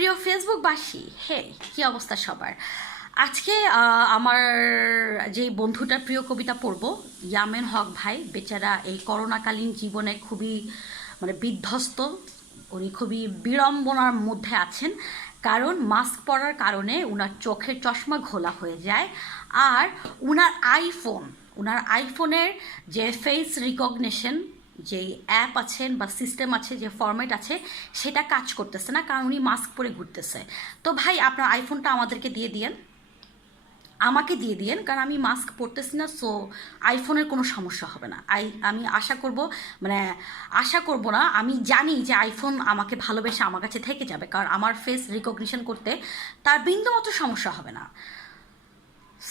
প্রিয় ফেসবুকবাসী হে কি অবস্থা সবার? আজকে আমার যে বন্ধুটার প্রিয় কবিতা পড়ব, ইয়ামেন হক ভাই, বেচারা এই করোনাকালীন জীবনে খুবই মানে বিধ্বস্ত, উনি খুবই বিড়ম্বনার মধ্যে আছেন, কারণ মাস্ক পরার কারণে উনার চোখের চশমা ঘোলা হয়ে যায়, আর উনার আইফোন, উনার আইফোনের যে ফেস রিকগনিশন যে অ্যাপ আছেন বা সিস্টেম আছে, যে ফরম্যাট আছে, সেটা কাজ করতেছে না, কারণ উনি মাস্ক পরে ঘুরতেছে। তো ভাই, আপনার আইফোনটা আমাদেরকে দিয়ে দিয়েন। আমাকে দিয়ে দিয়েন, কারণ আমি মাস্ক পরতেছি না সো আইফোনের কোনো সমস্যা হবে না। আই আমি আশা করব মানে আশা করব না, আমি জানি যে আইফোন আমাকে ভালোবেসে আমার কাছে থেকে যাবে, কারণ আমার ফেস রিকগনিশন করতে তার বিন্দুমাত্র সমস্যা হবে না।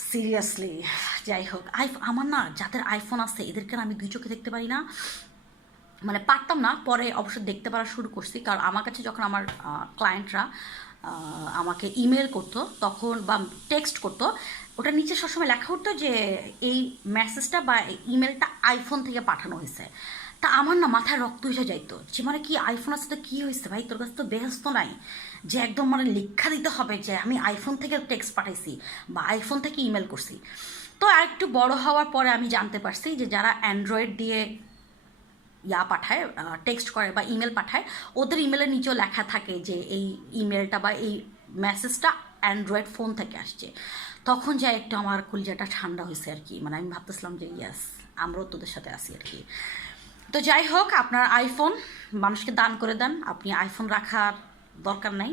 সিরিয়াসলি যাই হোক, আই, আমার না, যাদের আইফোন আছে, এদেরকে আমি দুই চোখে দেখতে পারি না। মানে পারতাম না, পরে অবশ্য দেখতে পারা শুরু করছি। কারণ আমার কাছে যখন আমার ক্লায়েন্টরা আমাকে ইমেল করতো, তখন বা টেক্সট করতো ওটা নিচে সবসময় লেখা হতো যে, এই মেসেজটা বা ইমেলটা আইফোন থেকে পাঠানো হয়েছে। তা আমার না মাথায় রক্ত এসে যাইতো যে মানে কি আইফোন আছে তো কী হয়েছে? ভাই, তোর কাছে তো বেহস্ত নাই। যে একদম মানে লিখা দিতে হবে যে, আমি আইফোন থেকে টেক্সট পাঠাইছি বা আইফোন থেকে ইমেল করছি। তো আর একটু বড় হওয়ার পরে আমি জানতে পারছি যে, যারা অ্যান্ড্রয়েড দিয়ে ইয়া পাঠায় টেক্সট করে বা ইমেল পাঠায়, ওদের ইমেলের নিচেও লেখা থাকে যে এই ইমেলটা বা এই মেসেজটা অ্যান্ড্রয়েড ফোন থেকে আসছে। তখন যা একটু আমার কলিজাটা ঠান্ডা হয়েছে আর কি মানে আমি ভাবতেছিলাম যে ইয়াস আমরাও তোদের সাথে আছি আর কি। তো যাই হোক, আপনার আইফোন মানুষকে দান করে দেন, আপনি আইফোন রাখার দরকার নাই।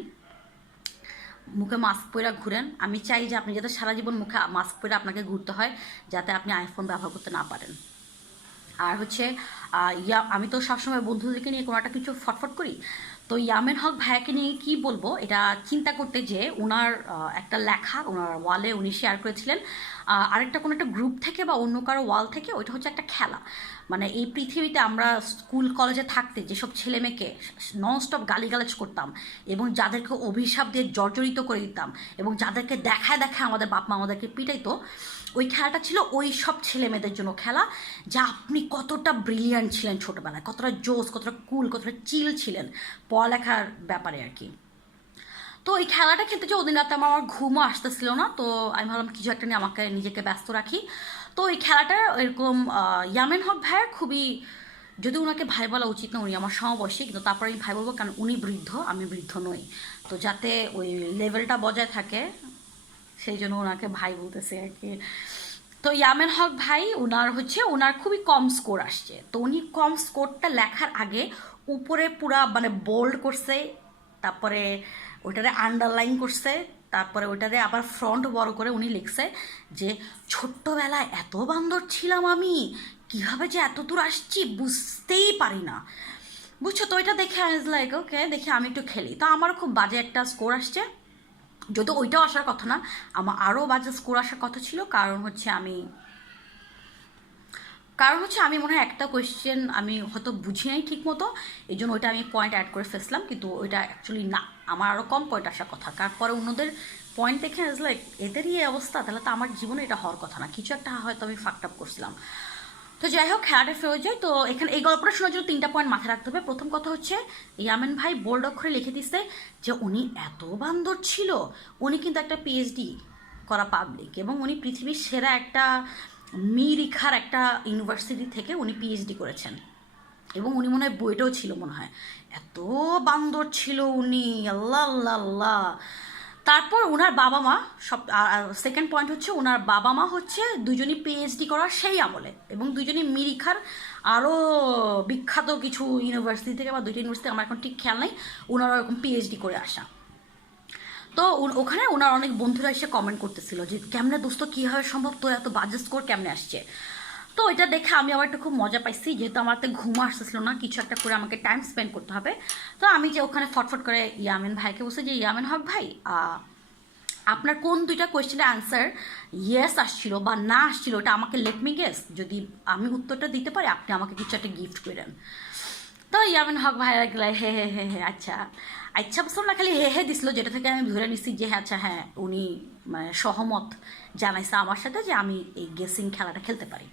মুখে মাস্ক পরে ঘুরেন। আমি চাই যে আপনি যাতে সারা জীবন মুখে মাস্ক পরে আপনাকে ঘুরতে হয়, যাতে আপনি আইফোন ব্যবহার করতে না পারেন। আর হচ্ছে ইয়া, আমি তো সবসময় বন্ধুদেরকে নিয়ে কোনো একটা কিছু ফটফট করি। তো ইয়ামেন হক ভাইয়াকে নিয়ে কি বলব, এটা চিন্তা করতে যে ওনার একটা লেখা ওনার ওয়ালে উনি শেয়ার করেছিলেন। আরেকটা কোনো একটা গ্রুপ থেকে বা অন্য কারও ওয়াল থেকে, ওইটা হচ্ছে একটা খেলা। মানে এই পৃথিবীতে আমরা স্কুল কলেজে থাকতে যেসব ছেলে মেয়েকে ননস্টপ গালিগালাজ করতাম এবং যাদেরকে অভিশাপ দিয়ে জর্জরিত করে দিতাম এবং যাদেরকে দেখায় দেখায় আমাদের বাপ মা আমাদেরকে পিটাইতো ওই খেলাটা ছিল ওই সব ছেলে মেয়েদের জন্য খেলা, যা আপনি কতটা ব্রিলিয়ান্ট ছিলেন ছোটবেলায়, কতটা জোস কতটা কুল কতটা চিল ছিলেন পড়ালেখার ব্যাপারে আর কি। তো এই খেলাটা খেলতে যে ওদিন রাতে আমার আমার ঘুমও আসতেছিল না, তো আমি ভাবলাম কিছু একটা নিয়ে আমাকে নিজেকে ব্যস্ত রাখি। তো এই খেলাটা এরকম ইয়ামেন হক ভাইয়ের খুবই, যদি ওনাকে ভাই বলা উচিত না, উনি আমার সমবয়সী, কিন্তু তারপরে আমি ভাই বলব, কারণ উনি বৃদ্ধ, আমি বৃদ্ধ নই। তো যাতে ওই লেভেলটা বজায় থাকে সেই জন্য ওনাকে ভাই বলতেছে আর কি। তো ইয়ামেন হক ভাই ওনার হচ্ছে ওনার খুবই কম স্কোর আসছে। তো উনি কম স্কোরটা লেখার আগে উপরে পুরা মানে বোল্ড করছে, তারপরে ওইটারে আন্ডারলাইন করছে, তারপরে ওইটারে আবার ফ্রন্ট বড় করে উনি লিখছে যে, ছোট্টবেলায় এত বান্দর ছিলাম আমি, কীভাবে যে এত দূর আসছি বুঝতেই পারি না। বুঝছ? তো ওইটা দেখে আই লাইক ওকে দেখে আমি একটু খেলি। তো আমার খুব বাজে একটা স্কোর আসছে। যদি ওইটাও আসার কথা না আমার আরও বাজে স্কোর আসার কথা ছিল, কারণ হচ্ছে আমি, কারণ হচ্ছে আমি মনে হয় একটা কোয়েশ্চেন আমি হয়তো বুঝি নাই ঠিক মতো এই জন্য ওইটা আমি পয়েন্ট অ্যাড করে ফেসলাম, কিন্তু ওইটা অ্যাকচুয়ালি না, আমার আরও কম পয়েন্ট আসার কথা। তারপরে অন্যদের পয়েন্ট দেখে লাইক এদেরই এই অবস্থা, তাহলে তো আমার জীবনে এটা হওয়ার কথা না। কিছু একটা হয়তো আমি ফাকড আপ করছিলাম। তো যাই হোক, খেলাটা ফেরত যায়। তো এখানে এই গল্পটা শোনার জন্য তিনটা পয়েন্ট মাথায় রাখতে হবে। প্রথম কথা হচ্ছে, ইয়ামেন ভাই বোল্ড অক্ষরে লিখে দিচ্ছে যে উনি এত বান্দর ছিল। উনি কিন্তু একটা পিএইচডি করা পাবলিক এবং উনি পৃথিবীর সেরা একটা মিরিখার একটা ইউনিভার্সিটি থেকে উনি পিএইচডি করেছেন। এবং উনি মনে হয় বইটাও ছিল মনে হয়। এত বান্দর ছিল উনি, আল্লাহ আল্লাহ আল্লাহ। তারপর ওনার বাবা মা, সব সেকেন্ড পয়েন্ট হচ্ছে ওনার বাবা মা হচ্ছে দুজনই পিএইচডি করার সেই আমলে এবং দুজনই মিরিখার আরও বিখ্যাত কিছু ইউনিভার্সিটি থেকে বা দুইটা ইউনিভার্সিটি আমার এখন ঠিক খেয়াল নেই, ওনারা এরকম পিএইচডি করে আসা। তো ওখানে ওনার অনেক বন্ধুরা এসে কমেন্ট করতেছিল যে, কেমনে দোস্ত, কীভাবে সম্ভব? তো এত বাজে স্কোর কেমনে আসছে? তো এটা দেখে আমি আবার একটু খুব মজা পাইছি, যেহেতু আমার তো ঘুম আসতেছিল না, কিছু একটা করে আমাকে টাইম স্পেন্ড করতে হবে। তো আমি যে ওখানে ফটফট করে ইয়ামিন ভাইকে বলছি যে, ইয়ামিন হক ভাই আপনার কোন দুইটা কোয়েশ্চেনের আনসার ইয়েস আসছিল বা না আসছিল, ওটা আমাকে লেট মি গেস যদি আমি উত্তরটা দিতে পারি, আপনি আমাকে কিছু একটা গিফট করেন তো ইয়ামিন হক ভাই গেলে হে হে হে হে আচ্ছা। আচ্ছা বুঝলাম না, খালি হে হে দিছিল, যেটা থেকে আমি ধরে নিছি যে হ্যাঁ আচ্ছা হ্যাঁ উনি মানে সহমত জানাইছে আমার সাথে যে আমি এই গেসিং খেলাটা খেলতে পারি।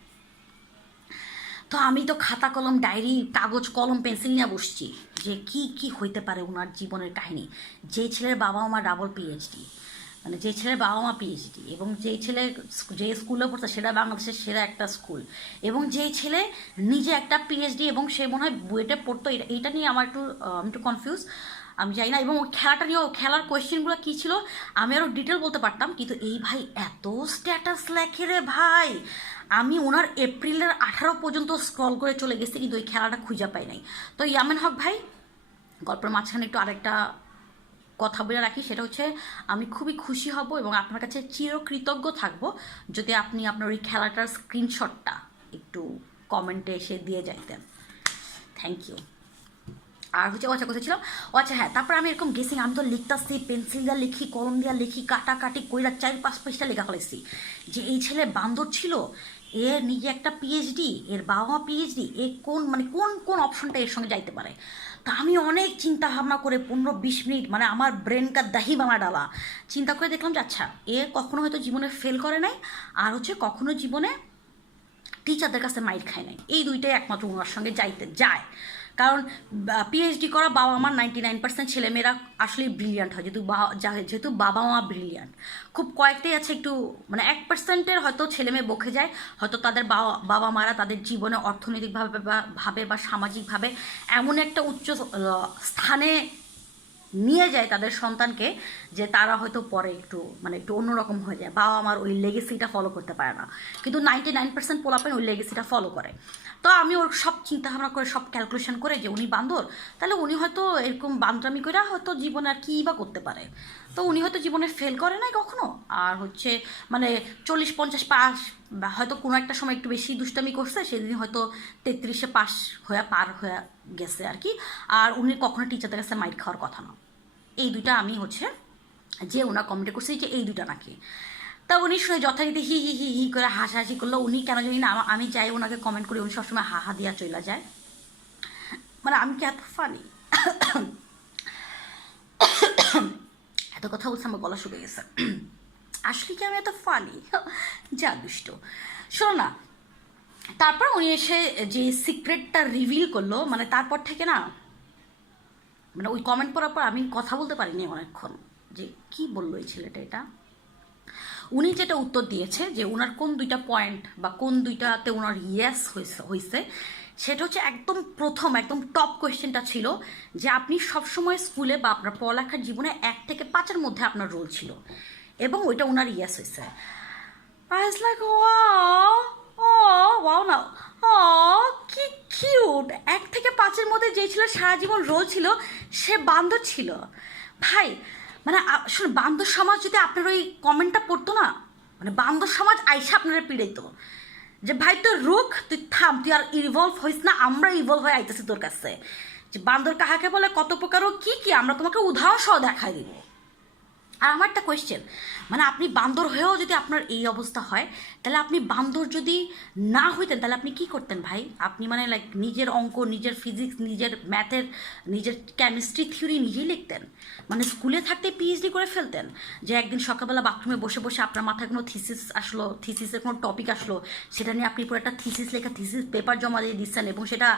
তো আমি তো খাতা, কলম, ডায়েরি, কাগজ, কলম, পেন্সিল নিয়ে বসছি যে কি কি হইতে পারে ওনার জীবনের কাহিনী। যে ছেলের বাবা মা ডাবল পিএইচডি মানে যে ছেলের বাবা মা পিএইচডি এবং যেই ছেলে যে স্কুলে পড়ছে সেটা বাংলাদেশের সেরা একটা স্কুল এবং যেই ছেলে নিজে একটা পিএইচডি এবং সে মনে হয় বুয়েটে পড়তো এটা- নিয়ে আমার একটু আমি একটু কনফিউজ আমি জানি না এবং ওই খেলাটা নিয়েও খেলার কোয়েশ্চেনগুলো কী ছিল, আমি আরও ডিটেল বলতে পারতাম, কিন্তু এই ভাই এত স্ট্যাটাস লেখে রে ভাই। আমি ওনার এপ্রিলের আঠারো পর্যন্ত স্ক্রল করে চলে গেছি, কিন্তু ওই খেলাটা খুঁজে পাই নাই। তো ইয়ামেন হক ভাই, গল্পের মাঝখানে একটু আরেকটা কথা বলে রাখি, সেটা হচ্ছে আমি খুবই খুশি হব এবং আপনার কাছে চিরকৃতজ্ঞ থাকব যদি আপনি আপনার ওই খেলাটার স্ক্রিনশটটা একটু কমেন্টে এসে দিয়ে যাইতেন। থ্যাংক ইউ আর হচ্ছে ও আচ্ছা কোথায় ছিল? ও আচ্ছা হ্যাঁ তারপর আমি এরকম গেছি আমি তো লিখতাছি পেন্সিল দিয়ে লিখি, কলম দিয়ে লিখি, কাটাকাটি কইরা চার পাঁচ পৃষ্ঠা লেখা ফেলেছি যে এই ছেলে বান্দর ছিল এ নিজে একটা পিএইচডি এর বাবা মা পিএইচডি এ কোন মানে কোন কোন অপশনটা এর সঙ্গে যাইতে পারে? তা আমি অনেক চিন্তা ভাবনা করে পনেরো বিশ মিনিট মানে আমার ব্রেনকার দাহি বামা ডালা, চিন্তা করে দেখলাম যে আচ্ছা এ কখনো হয়তো জীবনে ফেল করে নাই, আর হচ্ছে কখনো জীবনে টিচারদের কাছে মাইর খায় নাই। এই দুইটাই একমাত্র ওনার সঙ্গে যাইতে যায়। কারণ পিএইচডি করা বাবা মার নাইনটি নাইন পার্সেন্ট ছেলেমেয়েরা আসলেই ব্রিলিয়ান্ট হয়, যেহেতু যেহেতু বাবা মা ব্রিলিয়ান্ট খুব কয়েকটাই আছে একটু মানে এক পার্সেন্টের হয়তো ছেলে মেয়ে বকে যায়, হয়তো তাদের বাবা মারা তাদের জীবনে অর্থনৈতিকভাবে ভাবে বা সামাজিকভাবে এমন একটা উচ্চ স্থানে নিয়ে যায় তাদের সন্তানকে, যে তারা হয়তো পরে একটু মানে একটু অন্যরকম হয়ে যায়। বাবা আমার ওই লেগেসিটা ফলো করতে পারে না। কিন্তু নাইনটি নাইন পার্সেন্ট পোলাপেন ওই লেগেসিটা ফলো করে। তো আমি ওর সব চিন্তা ভাবনা করে, সব ক্যালকুলেশন করে যে উনি বান্দর, তাহলে উনি হয়তো এরকম বান্দরামি করে হয়তো জীবনে আর কী বা করতে পারে। তো উনি হয়তো জীবনে ফেল করে নাই কখনো? আর হচ্ছে মানে চল্লিশ পঞ্চাশ পাস, বা হয়তো কোনো একটা সময় একটু বেশি দুষ্টামি করছে, সেদিন হয়তো তেত্রিশে পাস হয়ে পার হয়ে গেছে আর কি। আর উনি কখনো টিচারদের কাছে মাইট খাওয়ার কথা না। এই দুইটা আমি হচ্ছে যে ওনার কমেন্ট করছি যে এই দুটা নাকি। তা উনি শুনে যথারীতি হি হি হি হি করে হাসাহাসি করল। উনি কেন জানি না, আমি চাই ওনাকে কমেন্ট করি, উনি সবসময় হা হা দিয়া চলে যায়। মানে আমি কি এত ফানি এত কথা বলছে, আমার গলা শুকে গেছে। আসলে কি আমি এত ফানি যা দুষ্ট। শোনো না, তারপর উনি এসে যে সিক্রেটটা রিভিল করল মানে তারপর থেকে না মানে ওই কমেন্ট পড়ার পর আমি কথা বলতে পারিনি অনেকক্ষণ। যে কি বলল এই ছেলেটা এটা? উনি যেটা উত্তর দিয়েছে যে ওনার কোন দুইটা পয়েন্ট বা কোন দুইটাতে ওনার ইয়েস হয়েছে সেটা হচ্ছে একদম প্রথম একদম টপ কোয়েশ্চেনটা ছিল যে আপনি সবসময় স্কুলে বা আপনার পড়ালেখার জীবনে এক থেকে পাঁচের মধ্যে আপনার রোল ছিল এবং ওইটা ওনার ইয়েস হয়েছে না oh, কি কিউট এক থেকে পাঁচের মধ্যে যে ছিল সারা জীবন রোল ছিল সে বান্ধব ছিল। ভাই মানে আ- বান্ধব সমাজ যদি আপনার ওই কমেন্টটা পড়তো না মানে বান্ধব সমাজ আইসা আপনারা পীড়িত যে, ভাই, তোর রুখ তুই থাম, তুই আর ইভলভ হইস না, আমরা ইভলভ হয়ে আইতেছি তোর কাছে। যে, বান্দর কাহাকে বলে, কত প্রকার ও কি কি, আমরা তোমাকে উদাহরণ সহ দেখাই দিব। আর আমার একটা কোয়েশ্চেন মানে আপনি বান্দর হয়েও যদি আপনার এই অবস্থা হয়, তাহলে আপনি বান্দর যদি না হইতেন, তাহলে আপনি কি করতেন ভাই? আপনি মানে লাইক নিজের অঙ্ক, নিজের ফিজিক্স নিজের ম্যাথের নিজের কেমিস্ট্রি থিওরি নিজেই লিখতেন? মানে স্কুলে থাকতে পিএইচডি করে ফেলতেন? যে একদিন সকালবেলা বাথরুমে বসে বসে আপনার মাথায় কোনো থিসিস আসলো থিসিসের কোনো টপিক আসলো, সেটা নিয়ে আপনি পুরো একটা থিসিস লেখা থিসিস পেপার জমা দিয়ে দিচ্ছেন এবং সেটা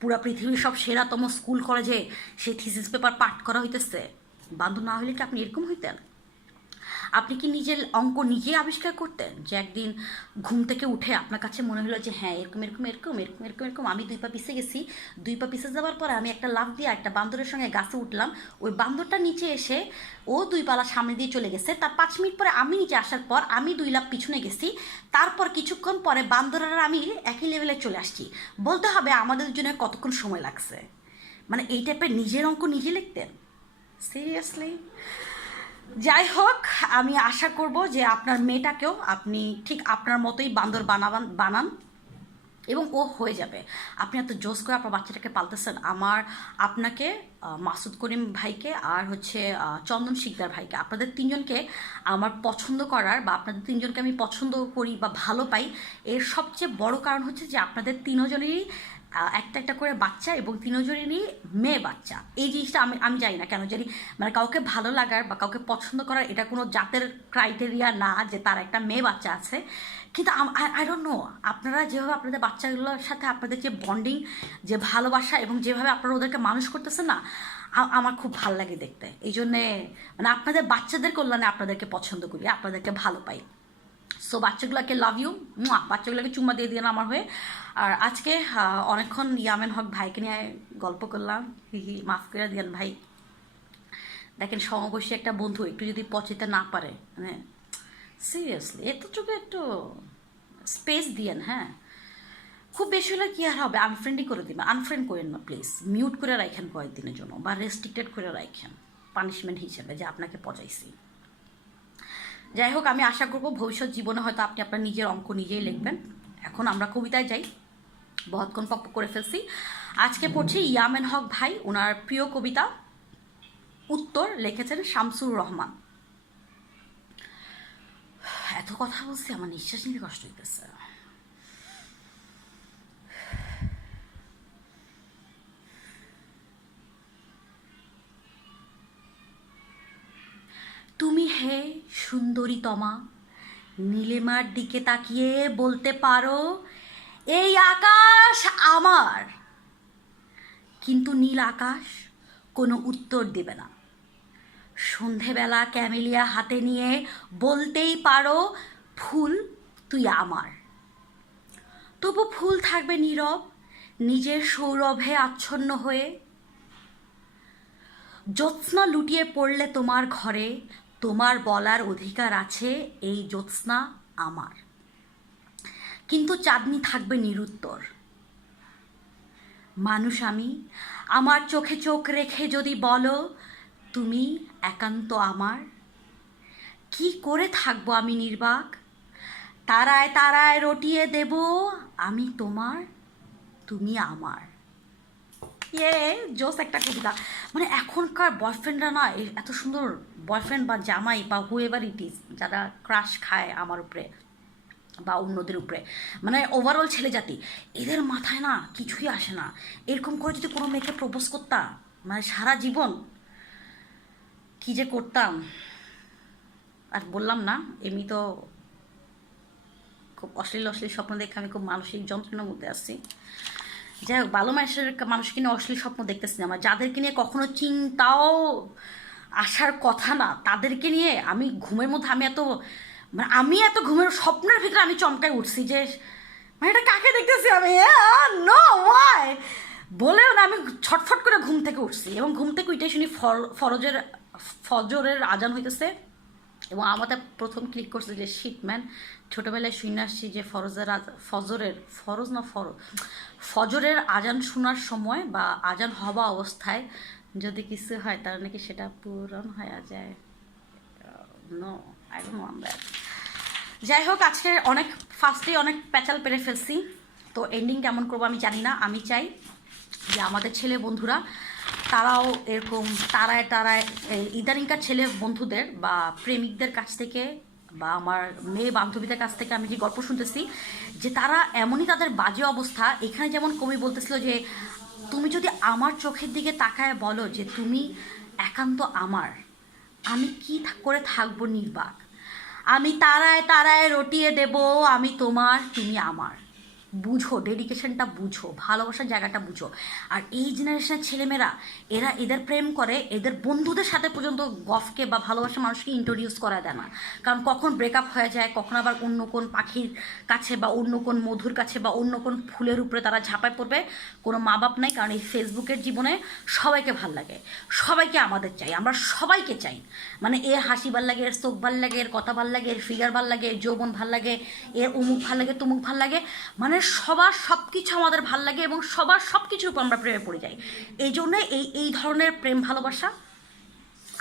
পুরো পৃথিবীর সব সেরাতম স্কুল কলেজে সেই থিসিস পেপার পাঠ করা হইতেছে? বান্দর না হলে কি আপনি এরকম হইতেন? আপনি কি নিজের অঙ্ক নিজেই আবিষ্কার করতেন? যে একদিন ঘুম থেকে উঠে আপনার কাছে মনে হলো যে হ্যাঁ এরকম এরকম এরকম এরকম এরকম এরকম। আমি দুই পা পিসে গেছি। দুই পা পিসে যাওয়ার পরে আমি একটা লাভ দিয়ে একটা বান্দরের সঙ্গে গাছে উঠলাম। ওই বান্দরটা নিচে এসে ও দুই পালা সামনে দিয়ে চলে গেছে। তার পাঁচ মিনিট পরে আমি নিচে আসার পর আমি দুই লাভ পিছনে গেছি। তারপর কিছুক্ষণ পরে বান্দরের আমি একই লেভেলে চলে আসছি। বলতে হবে আমাদের জন্য কতক্ষণ সময় লাগছে? মানে এই টাইপের নিজের অঙ্ক নিজে লিখতেন? সিরিয়াসলি যাই হোক, আমি আশা করব যে আপনার মেয়েটাকেও আপনি ঠিক আপনার মতোই বান্দর বানাবান, বানান এবং ও হয়ে যাবে। আপনি এত জোস করে আপনার বাচ্চাটাকে পালতেছেন, আমার, আপনাকে মাসুদ করিম ভাইকে আর হচ্ছে চন্দন শিকদার ভাইকে। আপনাদের তিনজনকে আমার পছন্দ করার বা আপনাদের তিনজনকে আমি পছন্দ করি বা ভালো পাই, এর সবচেয়ে বড় কারণ হচ্ছে যে আপনাদের তিনজনেরই একটা একটা করে বাচ্চা এবং তিনজনেরই মেয়ে বাচ্চা। এই জিনিসটা আমি আমি জানি না কেন জানি মানে কাউকে ভালো লাগার বা কাউকে পছন্দ করার এটা কোনো জাতের ক্রাইটেরিয়া না যে তার একটা মেয়ে বাচ্চা আছে। কিন্তু আই ডোন্ট নো আপনারা যেভাবে আপনাদের বাচ্চাগুলোর সাথে আপনাদের যে বন্ডিং যে ভালোবাসা এবং যেভাবে আপনারা ওদেরকে মানুষ করতেছেন না আমার খুব ভালো লাগে দেখতে। এই জন্যে মানে আপনাদের বাচ্চাদের কল্যাণে আপনাদেরকে পছন্দ করি, আপনাদেরকে ভালো পাই। সো বাচ্চাগুলোকে লাভ ইউ বাচ্চাগুলোকে চুম্মা দিয়ে দিয়ে আমার হয়ে। আর আজকে অনেকক্ষণ ইয়ামেন হক ভাইকে নিয়ে গল্প করলাম। হি হি, মাফ করে দিয়েন ভাই। দেখেন, সমবয়সী একটা বন্ধু, একটু যদি পচিতে না পারে মানে সিরিয়াসলি এত চোখে একটু স্পেস দিয়েন হ্যাঁ। খুব বেশি হলে কি আর হবে? আনফ্রেন্ডই করে দিবেন আনফ্রেন্ড করেন না প্লিজ মিউট করে রাখেন কয়েকদিনের জন্য, বা রেস্ট্রিক্টেড করে রাখেন পানিশমেন্ট হিসেবে যে আপনাকে পচাইছি। যাই হোক, আমি আশা করব ভবিষ্যৎ জীবনে হয়তো আপনি আপনার নিজের অঙ্ক নিজেই লিখবেন। এখন আমরা কবিতায় যাই। বহৎক্ষণ পক্ষ করে ফেলছি। আজকে পড়ছি ইয়ামেন হক ভাই, ওনার প্রিয় কবিতা। উত্তর লিখেছেন শামসুর রহমান। এত কথা বলছি, আমার নিঃশ্বাস নিতে কষ্ট হইতেছে। তুমি হে সুন্দরী তমা নীলিমার দিকে তাকিয়ে বলতে পারো, এই আকাশ আমার। কিন্তু নীল আকাশ কোনো উত্তর দেবে না। সন্ধেবেলা ক্যামেলিয়া হাতে নিয়ে বলতেই পারো, ফুল তুই আমার। তবু ফুল থাকবে নীরব, নিজের সৌরভে আচ্ছন্ন হয়ে। জ্যোৎস্না লুটিয়ে পড়লে তোমার ঘরে তোমার বলার অধিকার আছে, এই জ্যোৎস্না আমার। কিন্তু চাঁদনি থাকবে নিরুত্তর। মানুষ আমি, আমার চোখে চোখ রেখে যদি বলো, তুমি একান্ত আমার। কি করে থাকব আমি নির্বাক? তারায় তারায় রটিয়ে দেব আমি তোমার, তুমি আমার। ইয়ে জোস একটা কবিতা। মানে এখনকার বয়ফ্রেন্ডরা না এত সুন্দর বয়ফ্রেন্ড বা জামাই বা হুয়েভার ইট ইজ যারা ক্রাশ খায় আমার উপরে বা অন্যদের উপরে মানে ওভারঅল ছেলে জাতি, এদের মাথায় না কিছুই আসে না। এরকম করে যদি কোনো মেয়েকে প্রপোজ করতাম মানে সারা জীবন কি যে করতাম, আর বললাম না, এমনি তো খুব অশ্লীল অশ্লীল স্বপ্ন দেখে আমি খুব মানসিক যন্ত্রণার মধ্যে আসছি যাই হোক, ভালো মানুষের মানুষকে নিয়ে অশ্লীল স্বপ্ন দেখতেছি না আমার যাদেরকে নিয়ে কখনো চিন্তাও আসার কথা না, তাদেরকে নিয়ে আমি ঘুমের মধ্যে আমি এত মানে আমি এত ঘুমের স্বপ্নের ভিতরে আমি চমকায় উঠছি যে মানে এটা কাকে দেখতেছি আমি? নো ওয়াই বলেও না, আমি ছটফট করে ঘুম থেকে উঠছি এবং ঘুম থেকে উঠে শুনি ফর- ফরজের, ফজরের আজান হইতেছে এবং আমাদের প্রথম ক্লিক করছে যে শিটম্যান ছোটোবেলায় শুনে আসছি যে ফরজের ফজরের, ফরজ না ফর ফজরের আজান শোনার সময় বা আজান হওয়া অবস্থায় যদি কিছু হয়, তাহলে নাকি সেটা পূরণ হয়ে যায়। আই দ্যাট যাই হোক আজকে অনেক ফার্স্টেই অনেক প্যাচাল পেরে ফেলছি। তো এন্ডিং কেমন করব আমি জানি না, আমি চাই যে আমাদের ছেলে বন্ধুরা, তারাও এরকম তারায় তারায় ইদানিংকার ছেলে বন্ধুদের বা প্রেমিকদের কাছ থেকে বা আমার মেয়ে বান্ধবীদের কাছ থেকে আমি যে গল্প শুনতেছি, যে তারা এমনই তাদের বাজে অবস্থা, এখানে যেমন কবি বলতেছিল যে, তুমি যদি আমার চোখের দিকে তাকায় বলো যে, তুমি একান্ত আমার, আমি কি করে থাকব নির্বাক? আমি তারায় তারায় রটিয়ে দেব, আমি তোমার, তুমি আমার। বুঝো ডেডিকেশনটা বুঝো, ভালোবাসার জায়গাটা বুঝো। আর এই জেনারেশনের ছেলেমেয়েরা, এরা এদের প্রেম করে, এদের বন্ধুদের সাথে পর্যন্ত গফকে বা ভালোবাসা মানুষকে ইন্ট্রোডিউস করা দেয় না। কারণ কখন ব্রেকআপ হয়ে যায়, কখন আবার অন্য কোন পাখির কাছে বা অন্য কোন মধুর কাছে বা অন্য কোন ফুলের উপরে তারা ঝাঁপায় পড়বে, কোনো মা বাপ নাই, কারণ এই ফেসবুকের জীবনে সবাইকে ভালো লাগে। সবাইকে আমাদের চাই, আমরা সবাইকে চাই। মানে এর হাসি ভালো লাগে, এর চোখ ভালো লাগে, এর কথা ভালো লাগে, এর ফিগার ভালো লাগে, এর যৌবন ভালো লাগে, এর অমুক ভালো লাগে, তমুক ভালো লাগে। মানে সবার সব কিছু আমাদের ভালো লাগে এবং সবার সব কিছুর উপর আমরা প্রেমে পড়ে যাই। এই জন্য এই এই ধরনের প্রেম ভালোবাসা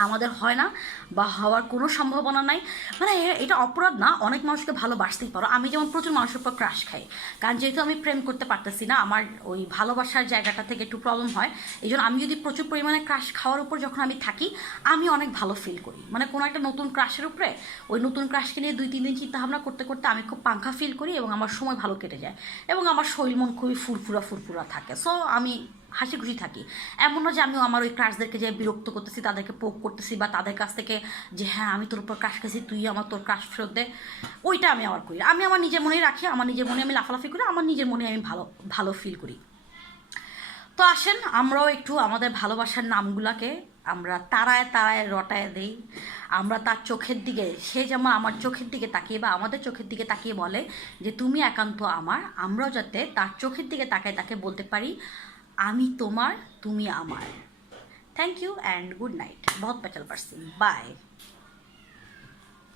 আমাদের হয় না বা হওয়ার কোনো সম্ভাবনা নাই। মানে এটা অপরাধ না, অনেক মানুষকে ভালোবাসতেই পারো। আমি যেমন প্রচুর মানুষের উপর ক্রাশ খাই। কারণ যেহেতু আমি প্রেম করতে পারতেছি না, আমার ওই ভালোবাসার জায়গাটা থেকে একটু প্রবলেম হয়। এই জন্য আমি যদি প্রচুর পরিমাণে ক্রাশ খাওয়ার উপর যখন আমি থাকি, আমি অনেক ভালো ফিল করি। মানে কোনো একটা নতুন ক্রাশের উপরে, ওই নতুন ক্রাশকে নিয়ে দুই, তিন দিন চিন্তা ভাবনা করতে করতে আমি খুব পাঙ্খা ফিল করি এবং আমার সময় ভালো কেটে যায়। এবং আমার শরীর মন খুবই ফুরফুরা ফুরফুরা থাকে। সো আমি হাসি খুশি থাকি। এমন যে আমি আমার ওই ক্রাশদেরকে যে বিরক্ত করতেছি, তাদেরকে পোক করতেছি বা তাদের কাছ থেকে যে হ্যাঁ আমি তোর উপর ক্রাশ খেয়েছি, তুই আমার তোর ক্রাশ ফেরত দে। ওইটা আমি আমার করি। আমি আমার নিজের মনেই রাখি, আমার নিজের মনে আমি লাফালাফি করি, আমার নিজের মনে আমি ভালো ভালো ফিল করি। তো আসেন, আমরাও একটু আমাদের ভালোবাসার নামগুলাকে আমরা তারায় তারায় রটায় দেই। আমরা তার চোখের দিকে, সে যেমন আমার চোখের দিকে তাকিয়ে বা আমাদের চোখের দিকে তাকিয়ে বলে যে, তুমি একান্ত আমার। আমরাও যাতে তার চোখের দিকে তাকায় তাকে বলতে পারি আমি তোমার তুমি আমার। Thank you and good night বহুত পেচাল পার্সন বাই